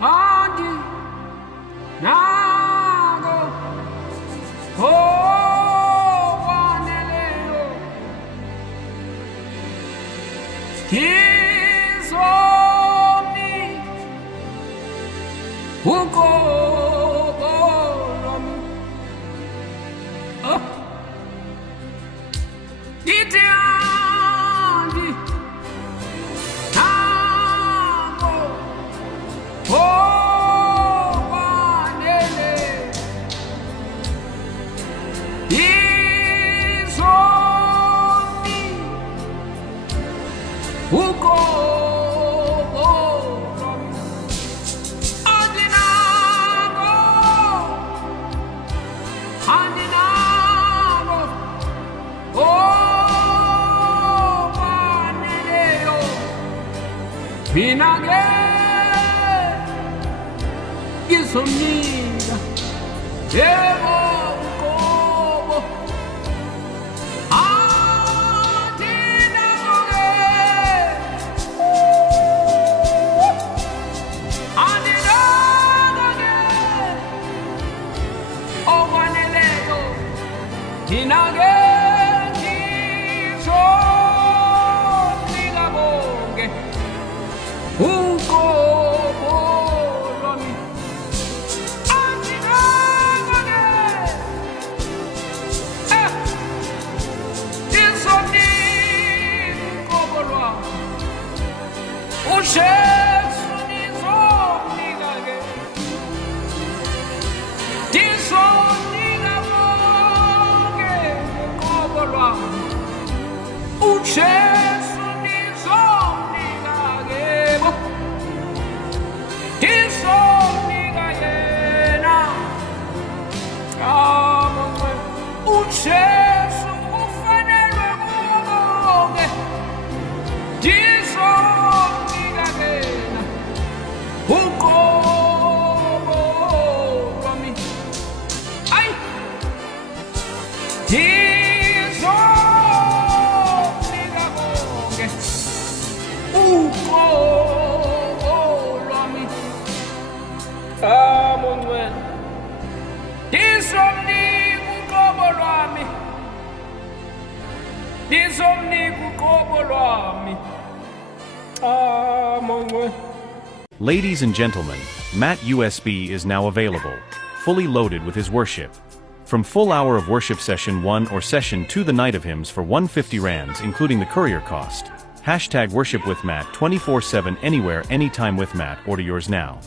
Andi nago waneleyo kizomi ukolomi iti andi nago wanele izomi ukolomi andi nago waneleyo mina-ke ngizomnika yebo uqobo andinako-ke andinako-ke okwaneleyo mina-ke ngizomnika bonke uqobo lwami andinako-ke ngizomnika uqobo lwami uJesu ngizomnika-ke ngizomnika bonke uqobo lwami uJesu ngizomnika-ke bo ngizomnika yena amangwe uJesu ufanelwe kubo bonke ngizomnika yena uqobo lwami ayi ngizomnika bonke uqobo lwami amangwena ngizomnika uqobo lwami ngizomnika uqobo lwami amangwena. Ladies and gentlemen, Matt USB is now available, fully loaded with his worship. From full hour of worship session 1 or session 2 the night of hymns for 150 rands including the courier cost. #worship with Matt 24/7 anywhere anytime with Matt. Order yours now.